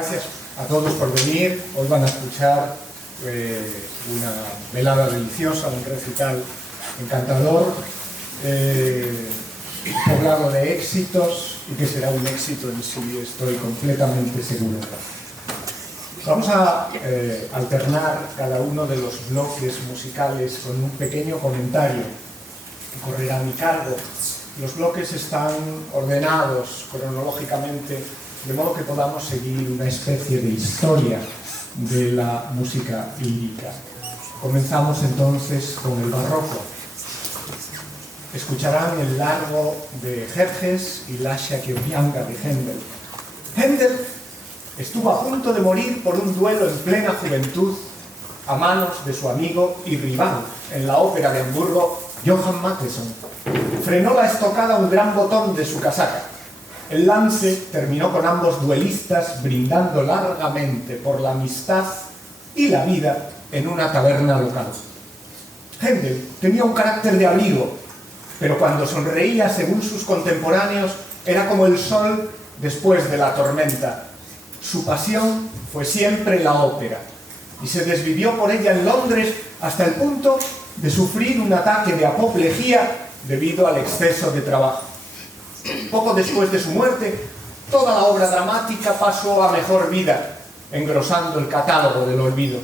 Gracias a todos por venir. Hoy van a escuchar una velada deliciosa, un recital encantador, poblado de éxitos y que será un éxito en sí, estoy completamente seguro. Vamos a alternar cada uno de los bloques musicales con un pequeño comentario que correrá a mi cargo. Los bloques están ordenados cronológicamente, de modo que podamos seguir una especie de historia de la música lírica. Comenzamos entonces con el barroco. Escucharán el Largo de Jerjes y la Shakebianga de Händel. Händel estuvo a punto de morir por un duelo en plena juventud a manos de su amigo y rival en la ópera de Hamburgo, Johann Mattheson. Frenó la estocada un gran botón de su casaca. El lance terminó con ambos duelistas brindando largamente por la amistad y la vida en una taberna local. Händel tenía un carácter de abrigo, pero cuando sonreía, según sus contemporáneos, era como el sol después de la tormenta. Su pasión fue siempre la ópera, y se desvivió por ella en Londres hasta el punto de sufrir un ataque de apoplejía debido al exceso de trabajo. Poco después de su muerte, toda la obra dramática pasó a mejor vida, engrosando el catálogo del olvido.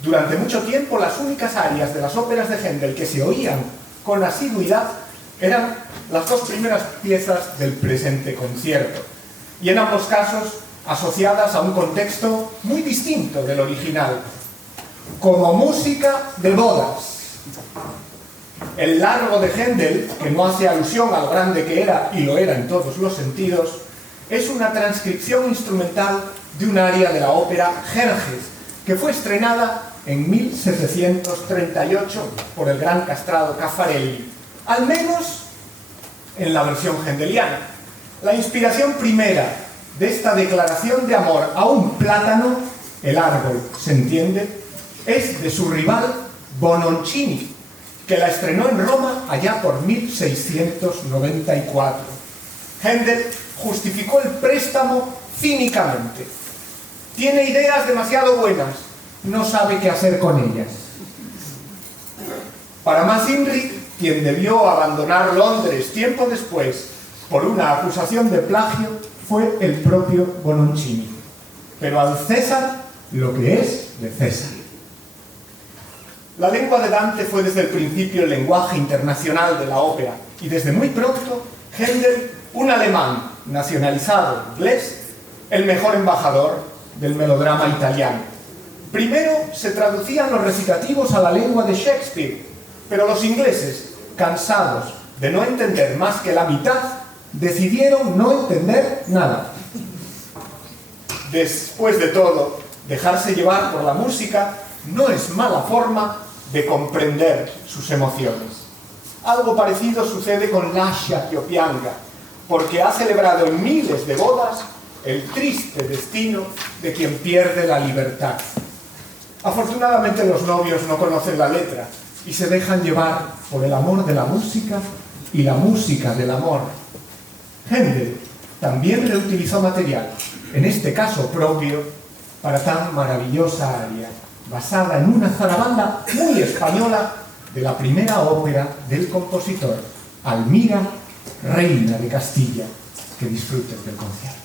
Durante mucho tiempo, las únicas arias de las óperas de Händel que se oían con asiduidad eran las dos primeras piezas del presente concierto, y en ambos casos asociadas a un contexto muy distinto del original, como música de bodas. El Largo de Händel, que no hace alusión a lo grande que era, y lo era en todos los sentidos, es una transcripción instrumental de un aria de la ópera Jerjes, que fue estrenada en 1738 por el gran castrado Caffarelli, al menos en la versión händeliana. La inspiración primera de esta declaración de amor a un plátano, el árbol, ¿se entiende?, es de su rival Bononcini, que la estrenó en Roma allá por 1694. Händel justificó el préstamo cínicamente. Tiene ideas demasiado buenas, no sabe qué hacer con ellas. Para más Imri, quien debió abandonar Londres tiempo después por una acusación de plagio, fue el propio Bononcini. Pero al César lo que es de César. La lengua de Dante fue desde el principio el lenguaje internacional de la ópera, y desde muy pronto Händel, un alemán nacionalizado inglés, el mejor embajador del melodrama italiano. Primero se traducían los recitativos a la lengua de Shakespeare, pero los ingleses, cansados de no entender más que la mitad, decidieron no entender nada. Después de todo, dejarse llevar por la música no es mala forma de comprender sus emociones. Algo parecido sucede con la Shakebianga, porque ha celebrado en miles de bodas el triste destino de quien pierde la libertad. Afortunadamente los novios no conocen la letra y se dejan llevar por el amor de la música y la música del amor. Händel también reutilizó material, en este caso propio, para tan maravillosa aria, basada en una zarabanda muy española de la primera ópera del compositor, Almira, reina de Castilla. Que disfruten del concierto.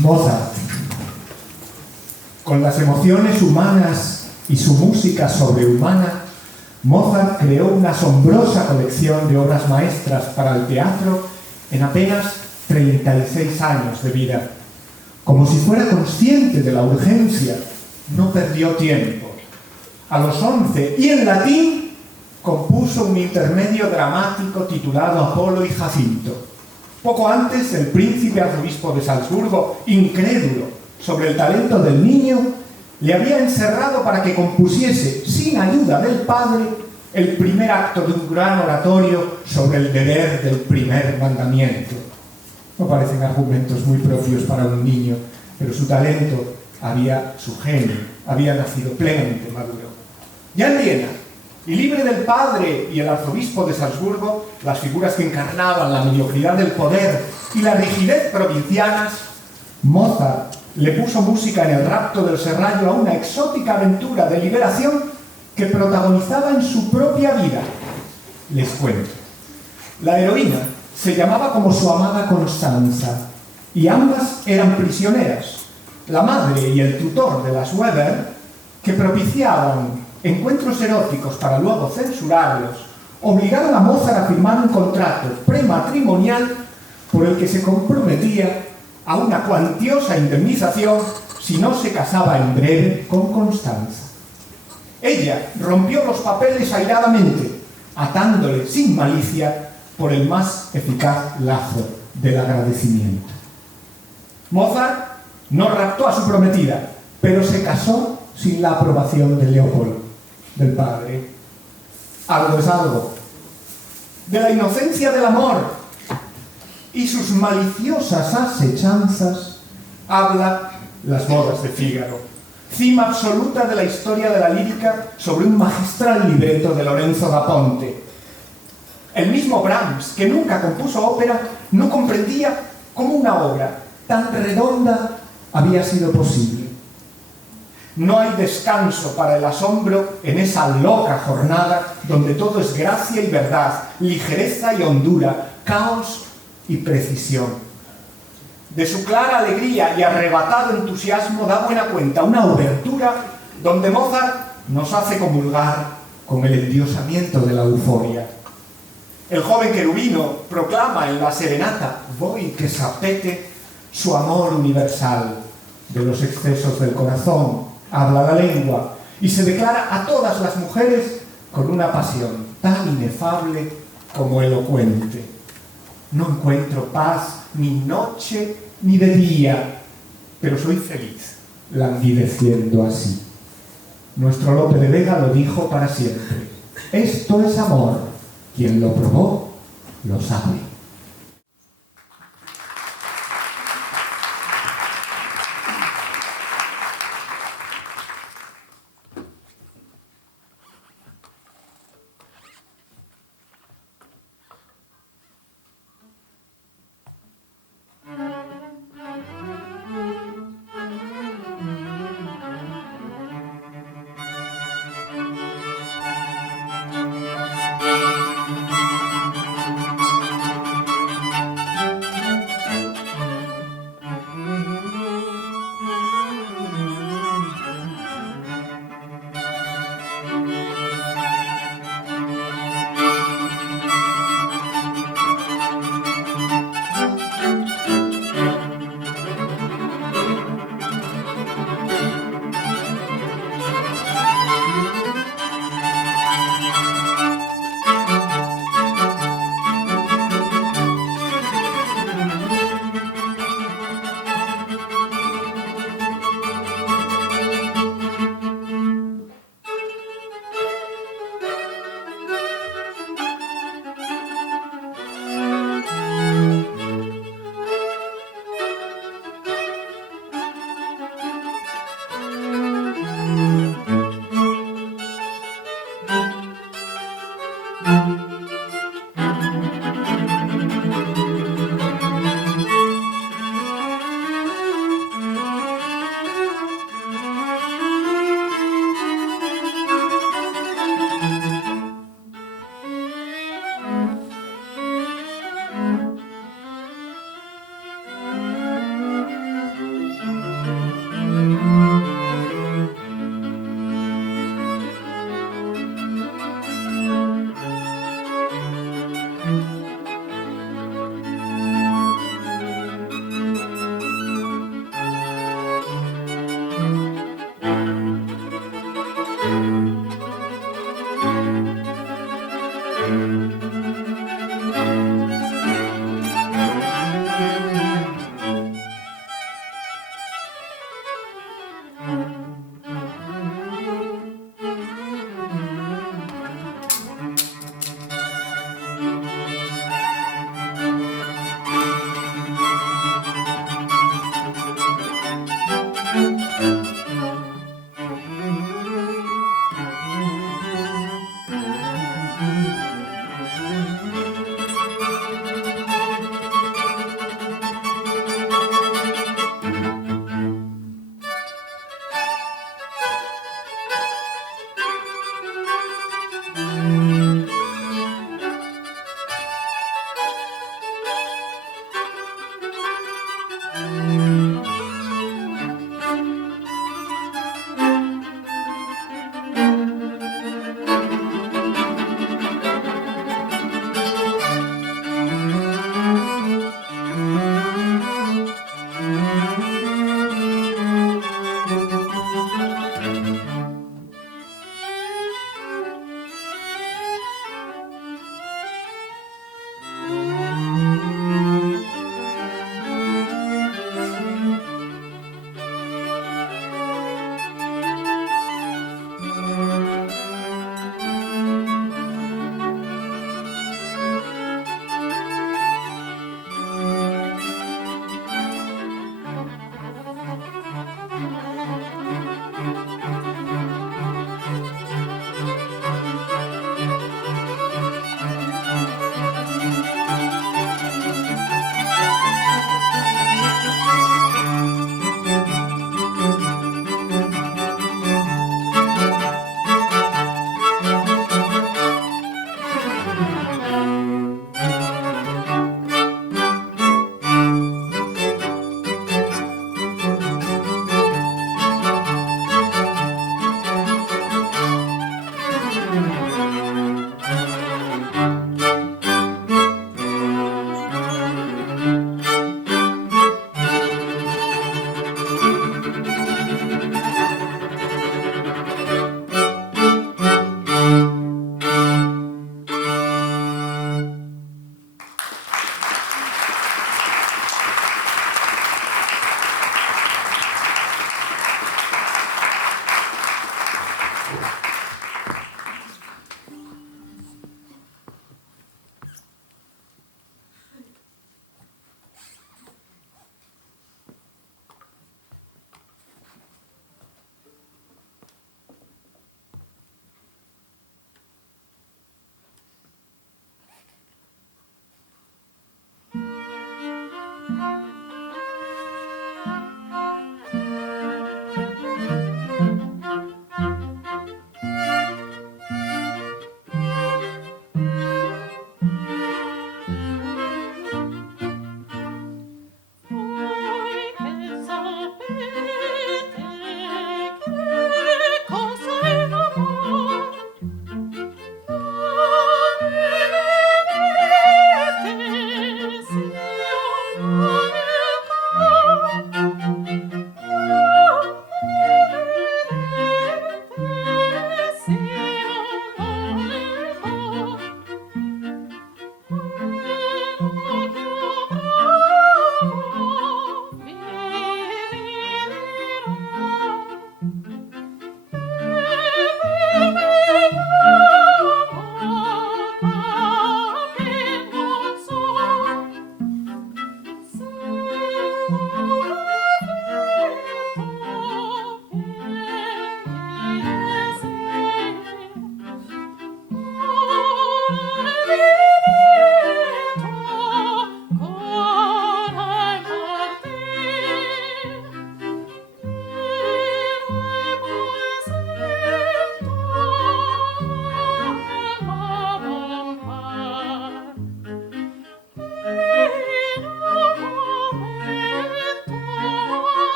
Mozart. Con las emociones humanas y su música sobrehumana, Mozart creó una asombrosa colección de obras maestras para el teatro en apenas 36 años de vida. Como si fuera consciente de la urgencia, no perdió tiempo. A los 11, y en latín, compuso un intermedio dramático titulado Apolo y Jacinto. Poco antes, el príncipe arzobispo de Salzburgo, incrédulo sobre el talento del niño, le había encerrado para que compusiese, sin ayuda del padre, el primer acto de un gran oratorio sobre el deber del primer mandamiento. No parecen argumentos muy propios para un niño, pero su talento, su genio, había nacido plenamente maduro. Ya en Viena, y libre del padre y el arzobispo de Salzburgo, las figuras que encarnaban la mediocridad del poder y la rigidez provincianas, Mozart le puso música en el rapto del serrallo a una exótica aventura de liberación que protagonizaba en su propia vida. Les cuento. La heroína se llamaba como su amada Constanza, y ambas eran prisioneras. La madre y el tutor de las Weber, que propiciaban encuentros eróticos para luego censurarlos, obligaron a Mozart a firmar un contrato prematrimonial por el que se comprometía a una cuantiosa indemnización si no se casaba en breve con Constanza. Ella rompió los papeles airadamente, atándole sin malicia por el más eficaz lazo del agradecimiento. Mozart no raptó a su prometida, pero se casó sin la aprobación de Leopold, del padre. Algo es algo. De la inocencia del amor y sus maliciosas asechanzas habla Las bodas de Fígaro, cima absoluta de la historia de la lírica sobre un magistral libreto de Lorenzo da Ponte. El mismo Brahms, que nunca compuso ópera, no comprendía cómo una obra tan redonda había sido posible. No hay descanso para el asombro en esa loca jornada donde todo es gracia y verdad, ligereza y hondura, caos y precisión. De su clara alegría y arrebatado entusiasmo da buena cuenta una obertura donde Mozart nos hace comulgar con el endiosamiento de la euforia. El joven querubino proclama en la serenata Voi che sapete su amor universal. De los excesos del corazón habla la lengua y se declara a todas las mujeres con una pasión tan inefable como elocuente. No encuentro paz ni noche ni de día, pero soy feliz languideciendo así. Nuestro Lope de Vega lo dijo para siempre. Esto es amor. Quien lo probó, lo sabe.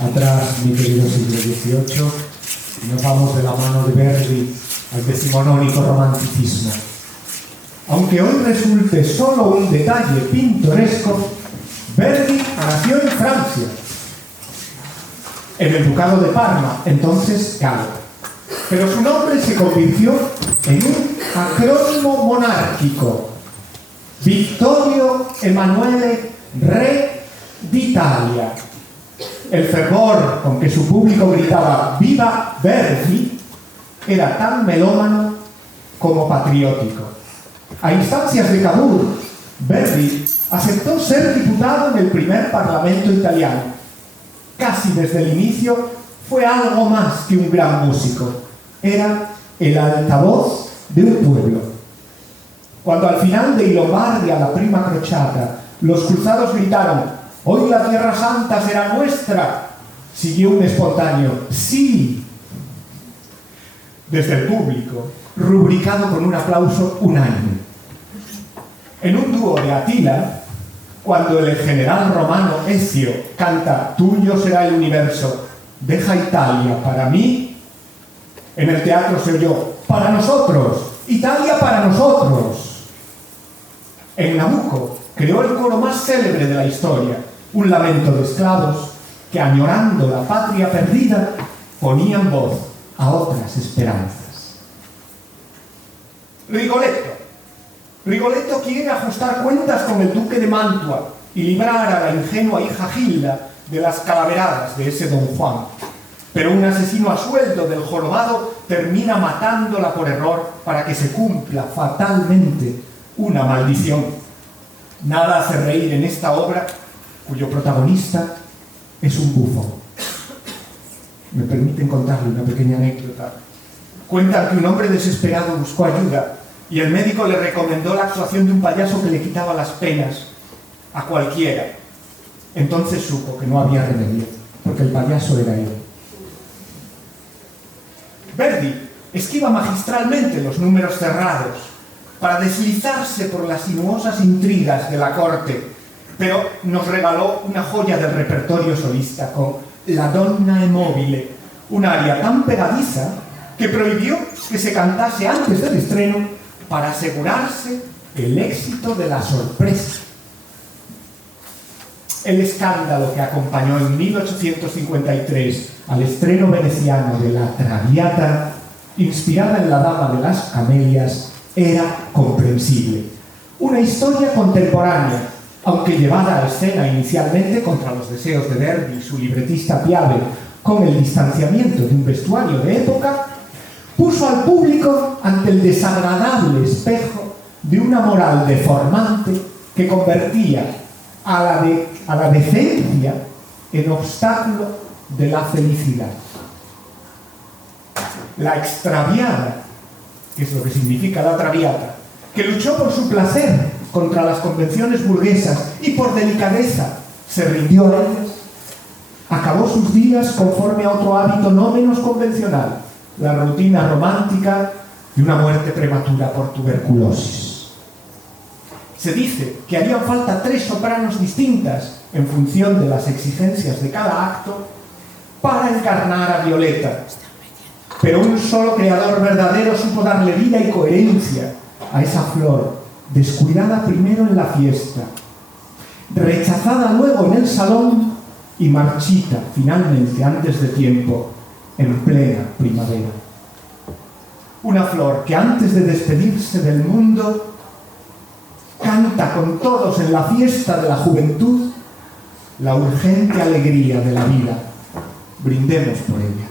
atrás, mi querido siglo XVIII, y nos vamos de la mano de Verdi al decimonónico romanticismo. Aunque hoy resulte solo un detalle pintoresco, Verdi nació en Francia, en el Ducado de Parma, entonces Galo. Pero su nombre se convirtió en un acrónimo monárquico: Vittorio Emanuele, Re d'Italia. El fervor con que su público gritaba «Viva Verdi» era tan melómano como patriótico. A instancias de Cavour, Verdi aceptó ser diputado en el primer parlamento italiano. Casi desde el inicio fue algo más que un gran músico. Era el altavoz de un pueblo. Cuando al final de I Lombardi la prima crociata los cruzados gritaron «Hoy la Tierra Santa será nuestra», siguió un espontáneo «Sí». Desde el público, rubricado con un aplauso unánime. En un dúo de Attila, cuando el general romano Ezio canta «Tuyo será el universo, deja Italia para mí», en el teatro se oyó «Para nosotros, Italia para nosotros». En Nabucco creó el coro más célebre de la historia, un lamento de esclavos que, añorando la patria perdida, ponían voz a otras esperanzas. Rigoletto quiere ajustar cuentas con el duque de Mantua y librar a la ingenua hija Gilda de las calaveradas de ese don Juan. Pero un asesino a sueldo del jorobado termina matándola por error para que se cumpla fatalmente una maldición. Nada hace reír en esta obra cuyo protagonista es un bufón. Me permiten contarle una pequeña anécdota. Cuentan que un hombre desesperado buscó ayuda y el médico le recomendó la actuación de un payaso que le quitaba las penas a cualquiera. Entonces supo que no había remedio, porque el payaso era él. Verdi esquiva magistralmente los números cerrados para deslizarse por las sinuosas intrigas de la corte, pero nos regaló una joya del repertorio solista con La Donna è mobile, un aria tan pegadiza que prohibió que se cantase antes del estreno para asegurarse el éxito de la sorpresa. El escándalo que acompañó en 1853 al estreno veneciano de La Traviata, inspirada en La Dama de las Camelias, era comprensible. Una historia contemporánea, aunque llevada a escena inicialmente contra los deseos de Verdi y su libretista Piave, con el distanciamiento de un vestuario de época, puso al público ante el desagradable espejo de una moral deformante que convertía a la decencia en obstáculo de la felicidad. La extraviada, que es lo que significa la Traviata, que luchó por su placer contra las convenciones burguesas y por delicadeza se rindió a ellas, acabó sus días conforme a otro hábito no menos convencional, la rutina romántica de una muerte prematura por tuberculosis. Se dice que harían falta 3 sopranos distintas en función de las exigencias de cada acto para encarnar a Violeta, pero un solo creador verdadero supo darle vida y coherencia a esa flor, descuidada primero en la fiesta, rechazada luego en el salón y marchita finalmente antes de tiempo en plena primavera. Una flor que antes de despedirse del mundo canta con todos en la fiesta de la juventud la urgente alegría de la vida. Brindemos por ella.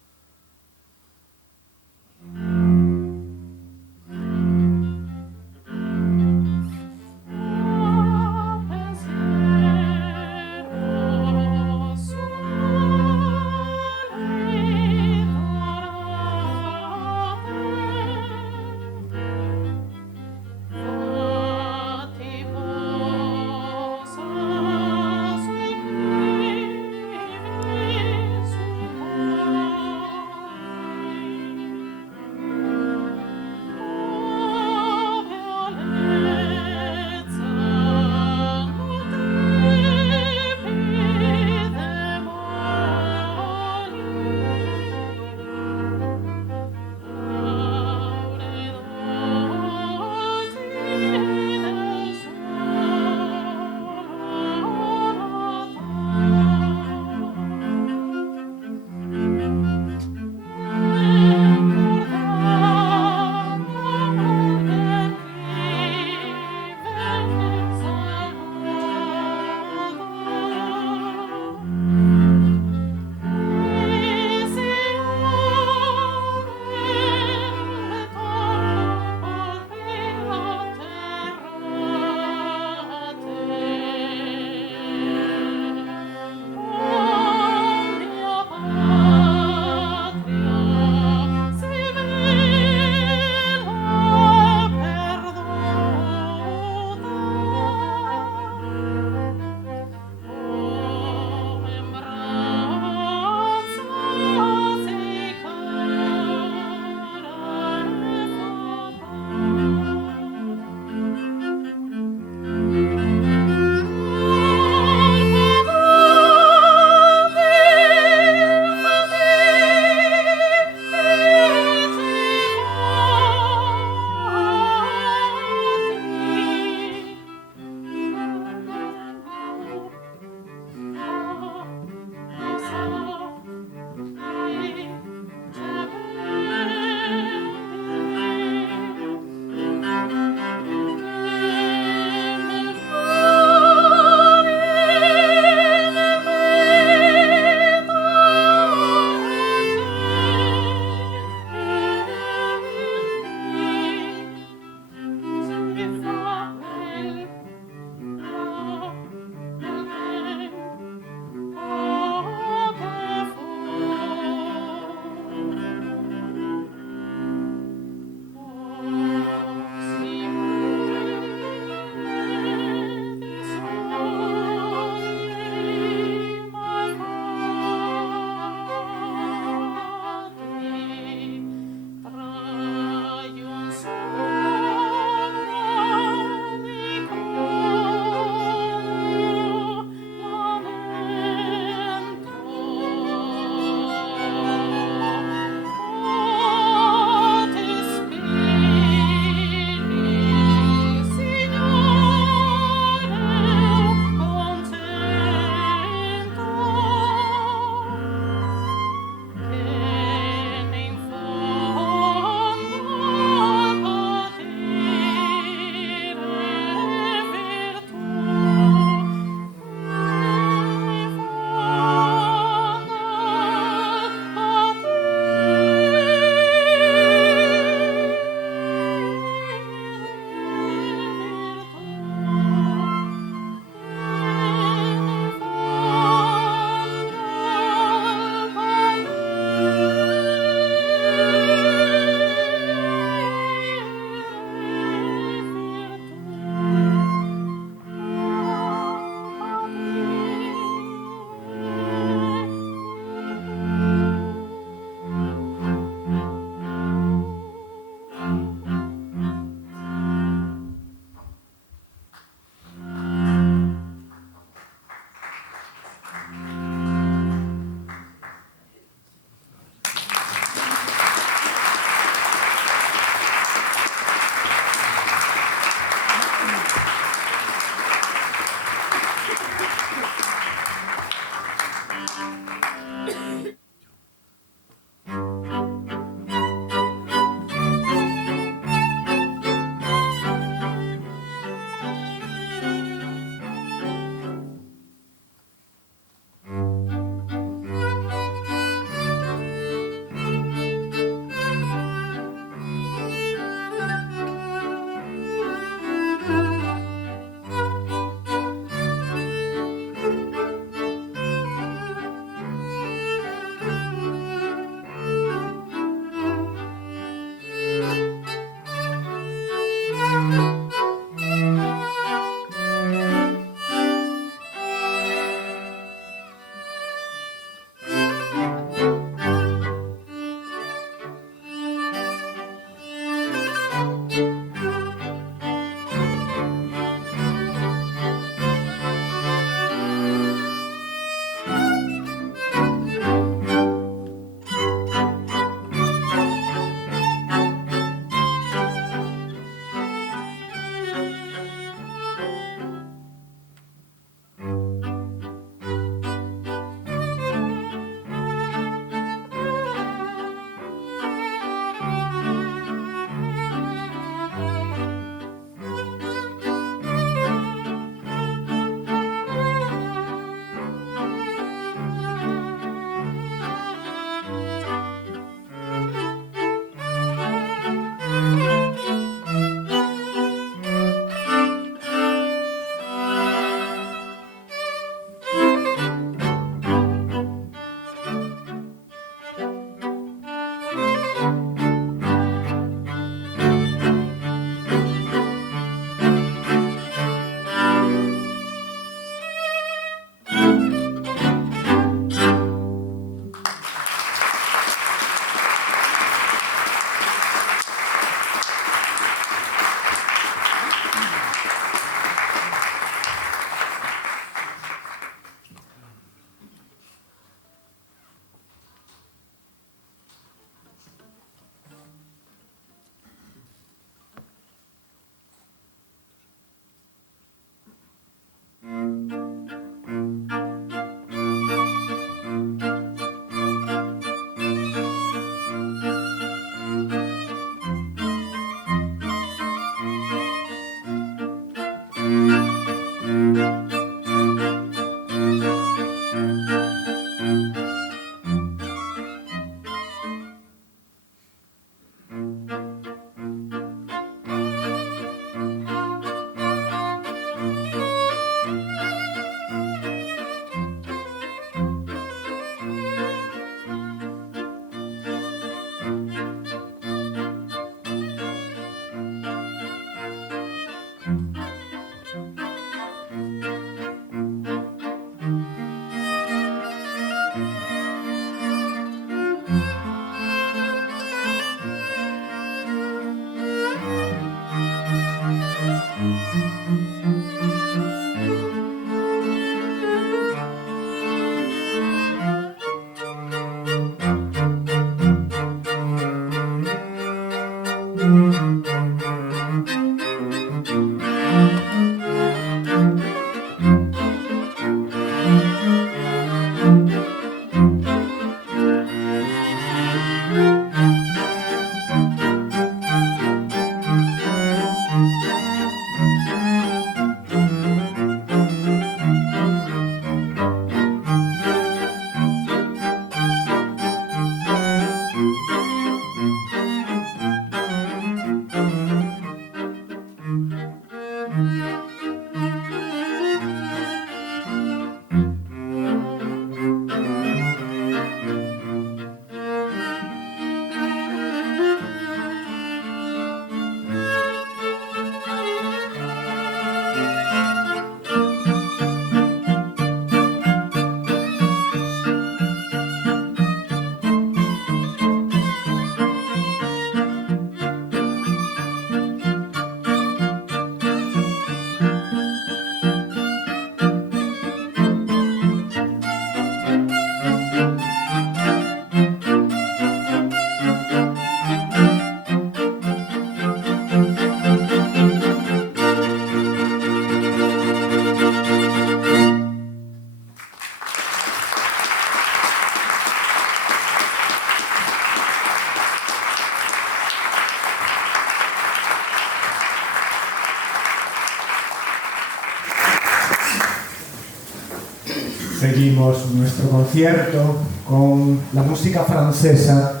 Seguimos nuestro concierto con la música francesa,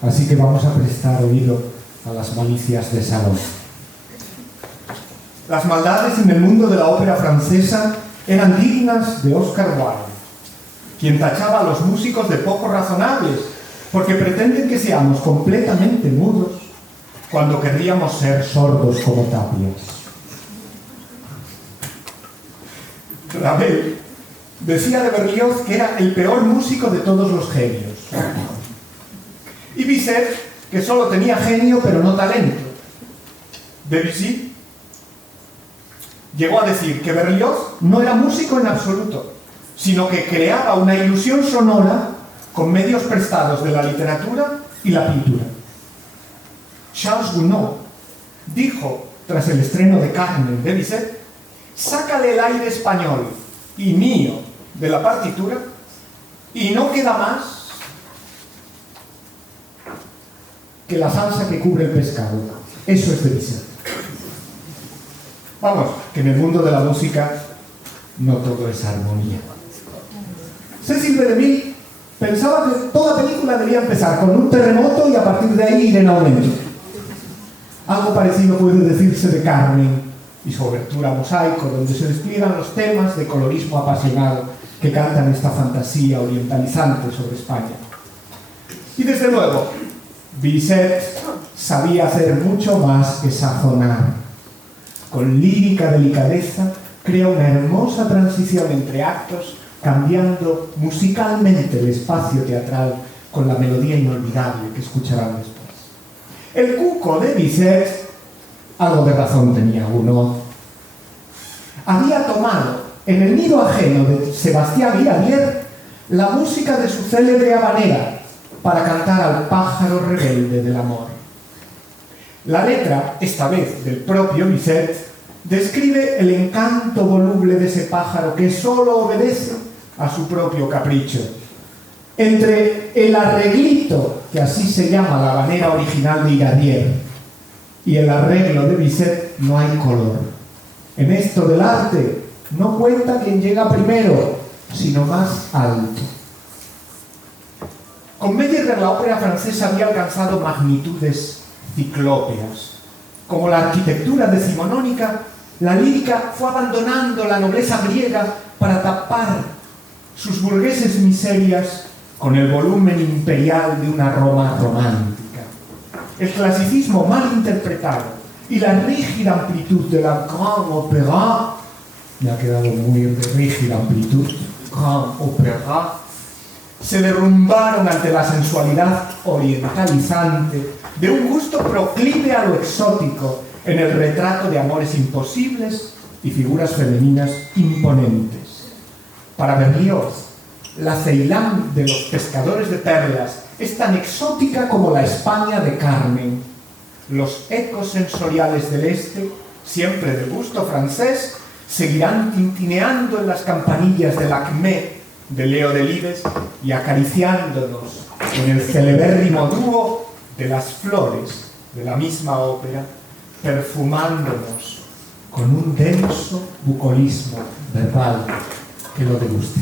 así que vamos a prestar oído a las malicias de Salomé. Las maldades en el mundo de la ópera francesa eran dignas de Oscar Wilde, quien tachaba a los músicos de poco razonables porque pretenden que seamos completamente mudos cuando querríamos ser sordos como tapias. Ravel decía de Berlioz que era el peor músico de todos los genios. Y Bizet, que solo tenía genio pero no talento. Debussy llegó a decir que Berlioz no era músico en absoluto, sino que creaba una ilusión sonora con medios prestados de la literatura y la pintura. Charles Gounod dijo, tras el estreno de Carmen de Bizet: sácale el aire español y mío de la partitura y no queda más que la salsa que cubre el pescado. Eso es de Bizet. Vamos, que en el mundo de la música no todo es armonía. Cécile B. DeMille pensaba que toda película debía empezar con un terremoto y a partir de ahí ir en aumento. Algo parecido puede decirse de Carmen y su obertura Mosaico, donde se despliegan los temas de colorismo apasionado que cantan esta fantasía orientalizante sobre España. Y desde luego, Bizet sabía hacer mucho más que sazonar. Con lírica delicadeza, crea una hermosa transición entre actos, cambiando musicalmente el espacio teatral con la melodía inolvidable que escucharán después. El cuco de Bizet, algo de razón tenía uno, había tomado en el nido ajeno de Sebastián Iradier la música de su célebre habanera para cantar al pájaro rebelde del amor. La letra, esta vez del propio Bizet, describe el encanto voluble de ese pájaro que solo obedece a su propio capricho. Entre el arreglito, que así se llama la habanera original de Iradier, y el arreglo de Bizet no hay color. En esto del arte no cuenta quien llega primero, sino más alto. Con Meyerbeer la ópera francesa había alcanzado magnitudes ciclópeas, como la arquitectura decimonónica La lírica fue abandonando la nobleza griega para tapar sus burgueses miserias con el volumen imperial de una Roma romántica. El clasicismo mal interpretado y la rígida amplitud de la Grand Opéra, me ha quedado muy de rígida amplitud, Grand Opéra, se derrumbaron ante la sensualidad orientalizante de un gusto proclive a lo exótico en el retrato de amores imposibles y figuras femeninas imponentes. Para Berlioz, la Ceilán de los pescadores de perlas es tan exótica como la España de Carmen. Los ecos sensoriales del este, siempre de gusto francés, seguirán tintineando en las campanillas del Acmé de Leo Delibes y acariciándonos con el celebérrimo dúo de las flores de la misma ópera, perfumándonos con un denso bucolismo verbal que lo deguste.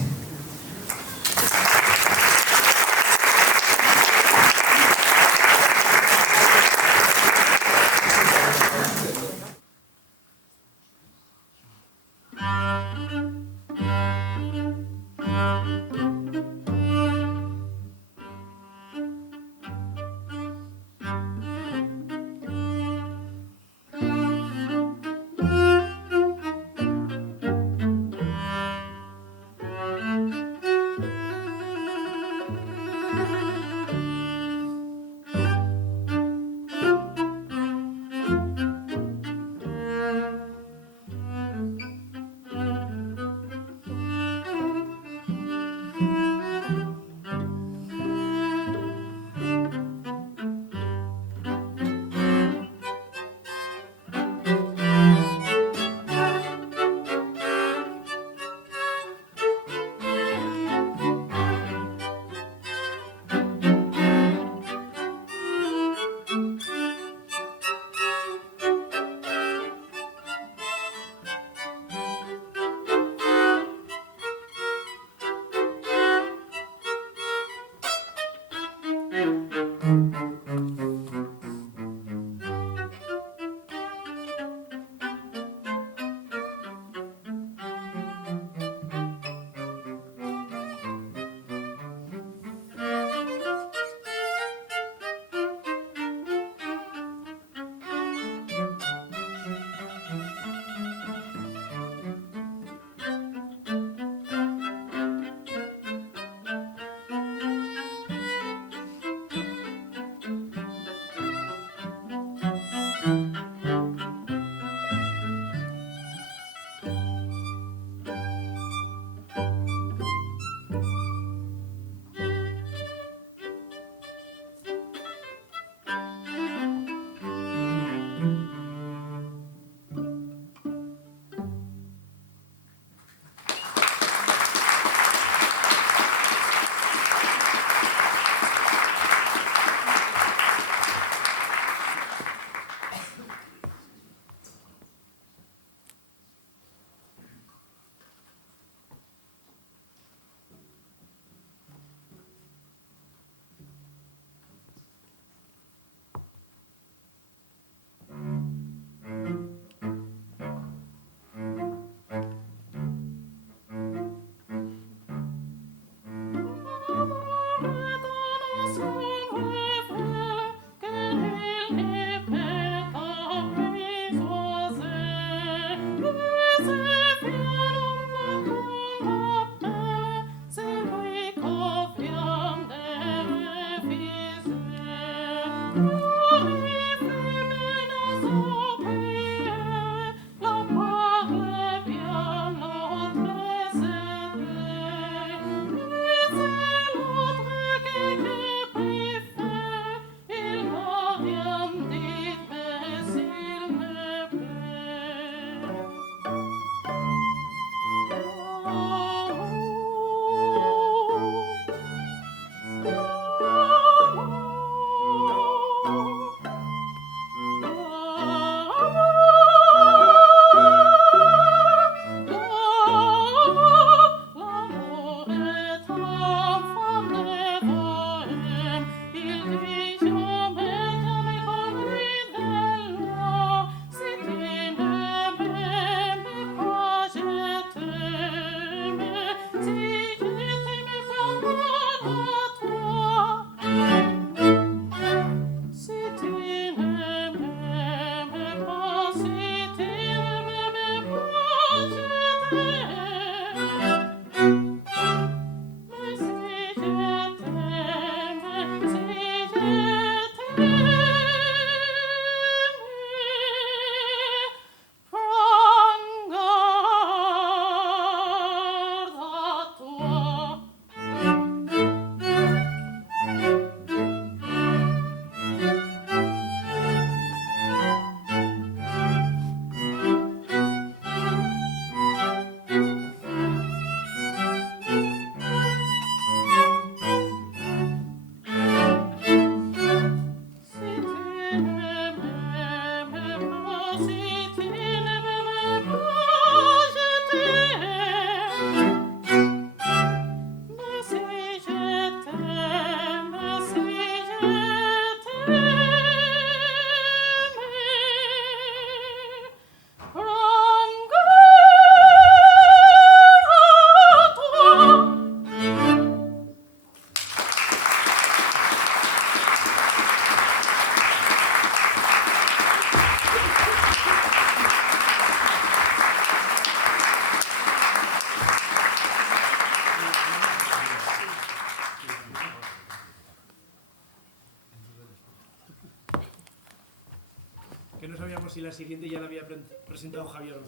por si la siguiente ya la había presentado Javier.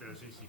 Pero sí, sí.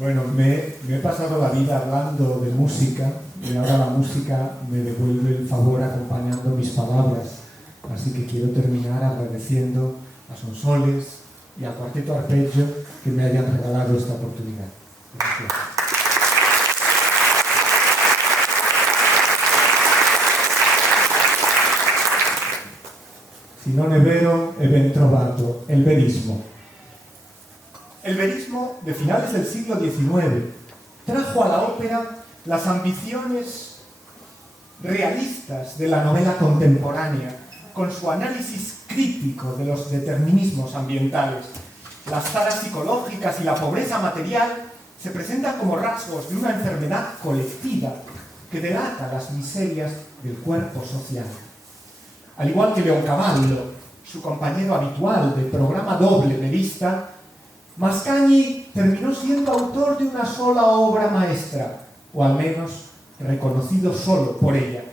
Bueno, me he pasado la vida hablando de música y ahora la música me devuelve el favor acompañando mis palabras. Así que quiero terminar agradeciendo a Sonsoles y al Cuarteto Arpeggio que me hayan regalado esta oportunidad. Gracias. Si non è vero, è ben trovato, el verismo. El verismo de finales del siglo XIX trajo a la ópera las ambiciones realistas de la novela contemporánea, con su análisis crítico de los determinismos ambientales. Las taras psicológicas y la pobreza material se presentan como rasgos de una enfermedad colectiva que delata las miserias del cuerpo social. Al igual que Leoncavallo, su compañero habitual del programa doble verista, Mascagni terminó siendo autor de una sola obra maestra, o al menos reconocido solo por ella.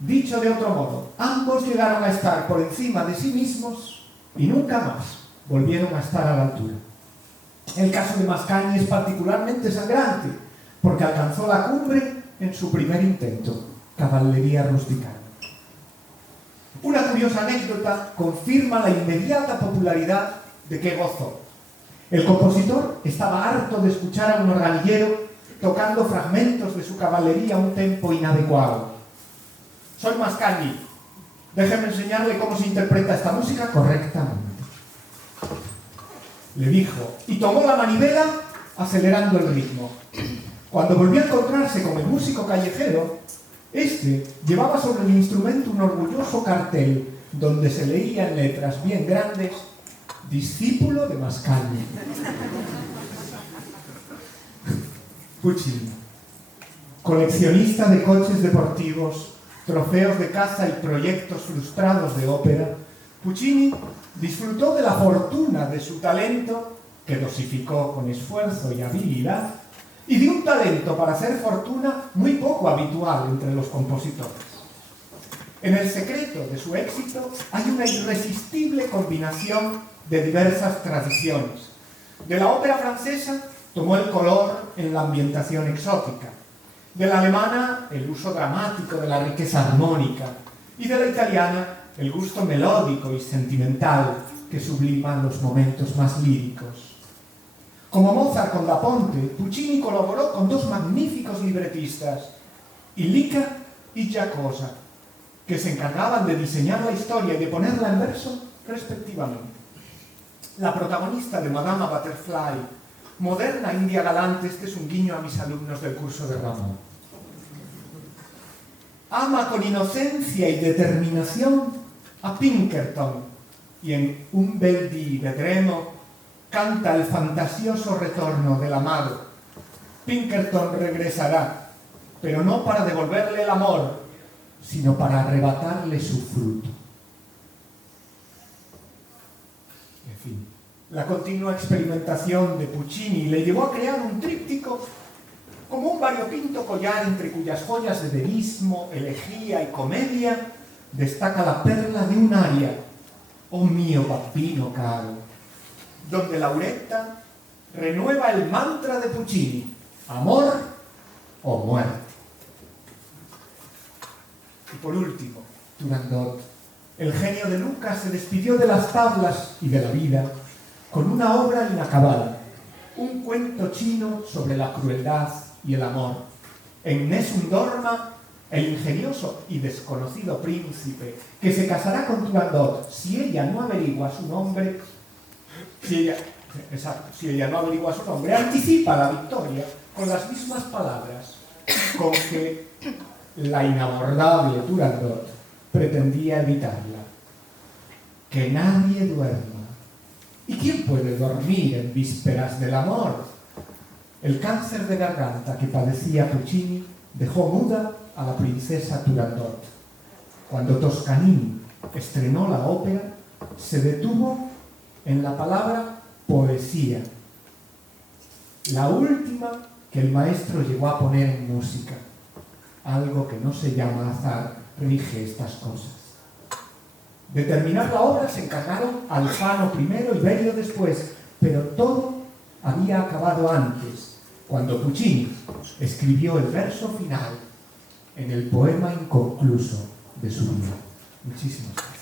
Dicho de otro modo, ambos llegaron a estar por encima de sí mismos y nunca más volvieron a estar a la altura. El caso de Mascagni es particularmente sangrante, porque alcanzó la cumbre en su primer intento, Cavalleria Rusticana. Una curiosa anécdota confirma la inmediata popularidad de que gozó. El compositor estaba harto de escuchar a un organillero tocando fragmentos de su caballería a un tempo inadecuado. Soy Mascagni. Déjeme enseñarle cómo se interpreta esta música correctamente, le dijo, y tomó la manivela acelerando el ritmo. Cuando volvió a encontrarse con el músico callejero, este llevaba sobre el instrumento un orgulloso cartel donde se leía en letras bien grandes: discípulo de Mascagni. Puccini, coleccionista de coches deportivos, trofeos de caza y proyectos frustrados de ópera, Puccini disfrutó de la fortuna de su talento, que dosificó con esfuerzo y habilidad, y de un talento para hacer fortuna muy poco habitual entre los compositores. En el secreto de su éxito hay una irresistible combinación de diversas tradiciones. De la ópera francesa tomó el color en la ambientación exótica, de la alemana el uso dramático de la riqueza armónica, y de la italiana el gusto melódico y sentimental que subliman los momentos más líricos. Como Mozart con Da Ponte, Puccini colaboró con dos magníficos libretistas, Illica y Giacosa, que se encargaban de diseñar la historia y de ponerla en verso respectivamente. La protagonista de Madama Butterfly, moderna india galante, este es un guiño a mis alumnos del curso de Ramón, ama con inocencia y determinación a Pinkerton, y en Un bel dì vedremo canta el fantasioso retorno del amado. Pinkerton regresará, pero no para devolverle el amor, sino para arrebatarle su fruto. En fin, la continua experimentación de Puccini le llevó a crear un tríptico como un variopinto collar entre cuyas joyas de verismo, elegía y comedia destaca la perla de un aria, Oh mio bambino caro, donde Lauretta renueva el mantra de Puccini: amor o muerte. Y por último, Turandot, el genio de Lucca, se despidió de las tablas y de la vida con una obra inacabada, un cuento chino sobre la crueldad y el amor. En Nessun Dorma, el ingenioso y desconocido príncipe que se casará con Turandot si ella no averigua su nombre, si ella no averigua su nombre, anticipa la victoria con las mismas palabras con que la inabordable Turandot pretendía evitarla. Que nadie duerma. ¿Y quién puede dormir en vísperas del amor? El cáncer de garganta que padecía Puccini dejó muda a la princesa Turandot. Cuando Toscanini estrenó la ópera, se detuvo en la palabra poesía, la última que el maestro llegó a poner en música. Algo que no se llama azar rige estas cosas. De terminar la obra se encargaron Alfano primero y Berio después, pero todo había acabado antes, cuando Puccini escribió el verso final en el poema inconcluso de su vida. Muchísimas gracias.